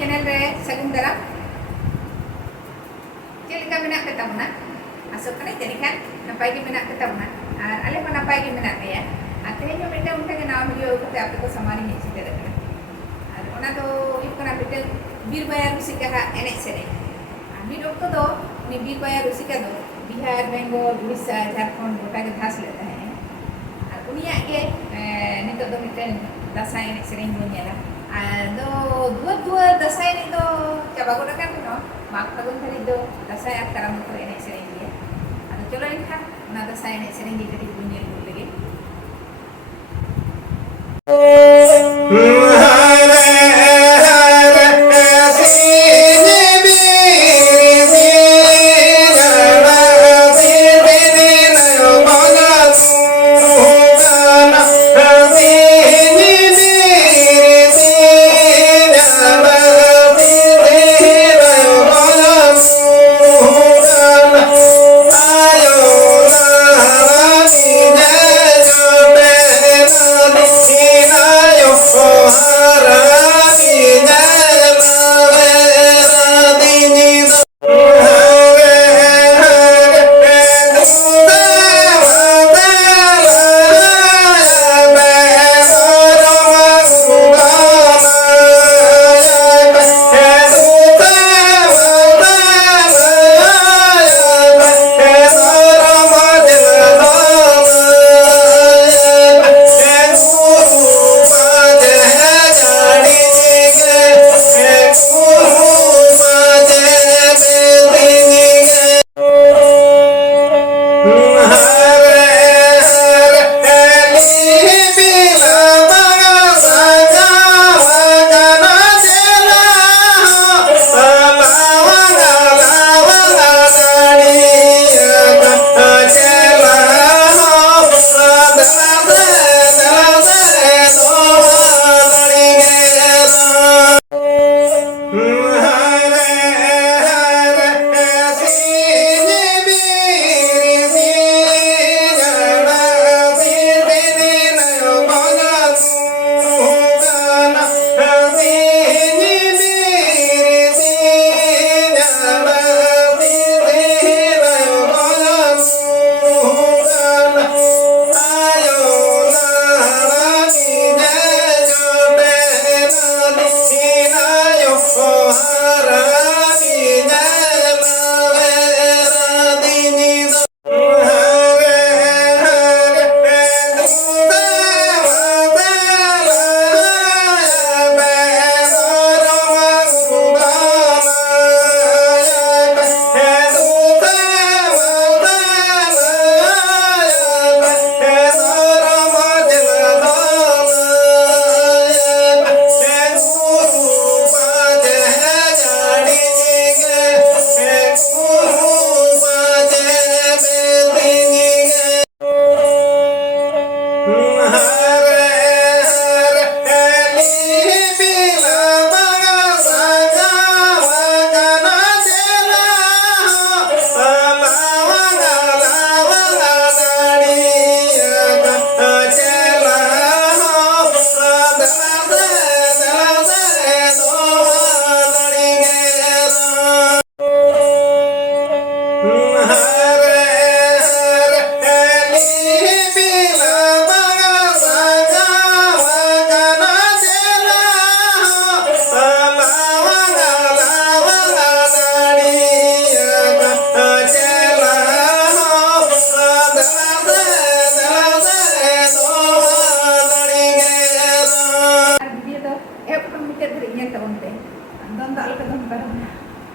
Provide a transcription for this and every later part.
channel रे सगुन दारा चेलका मेना पे तबना आसो कने जनिखान नपाय के मेना पे तबना और आले को नपाय के मेना गया और तेहेन मिटे उनका के नाम वीडियो को आपे को समानी हे सिते रखना और ओना तो इकना बिटे बीर बाया रुसिका एने सेरे आमी लोग तो उनी बीर बाया रुसिका दो बिहार बेंगल उड़ीसा झारखंड गोटा के धास लेता है और उनिया के नितो दो मिटे दासाय एने सेरेन बो नेला आदो दुआ दासाय ने तो चाबा गोटा kan no mak fagun thari do dasay ak karam ko ene sereng dia ado cholo enkhan na dasay ene sereng di kati bunyel bol lege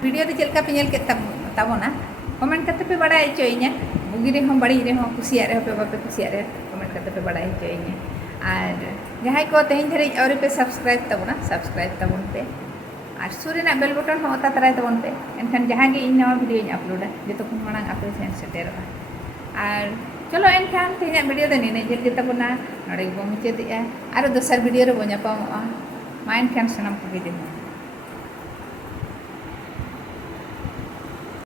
video तो चलका पे नेल के तबोना कमेंट करते पे बड़ा चोइना बुगी रे हम बड़ी रे हम कुसिया रे पे बापे कुसिया रे कमेंट करते पे बड़ा चोइना और जहां को तेन धरे और पे सब्सक्राइब तबोन पे और सूर्य बेल बटन हम अता तराय तबोन पे एनखान जहां गे इन नवा वीडियो अपलोड जतो खन मांग आपे सेन सेटेरवा और चलो एनखान तेन वीडियो दे ने जेल के तबोना नडे बो मुचे दिया और दोसर वीडियो रे बो ᱧᱟᱯᱟᱢᱚᱜᱼᱟ मा एनखान सनम को दे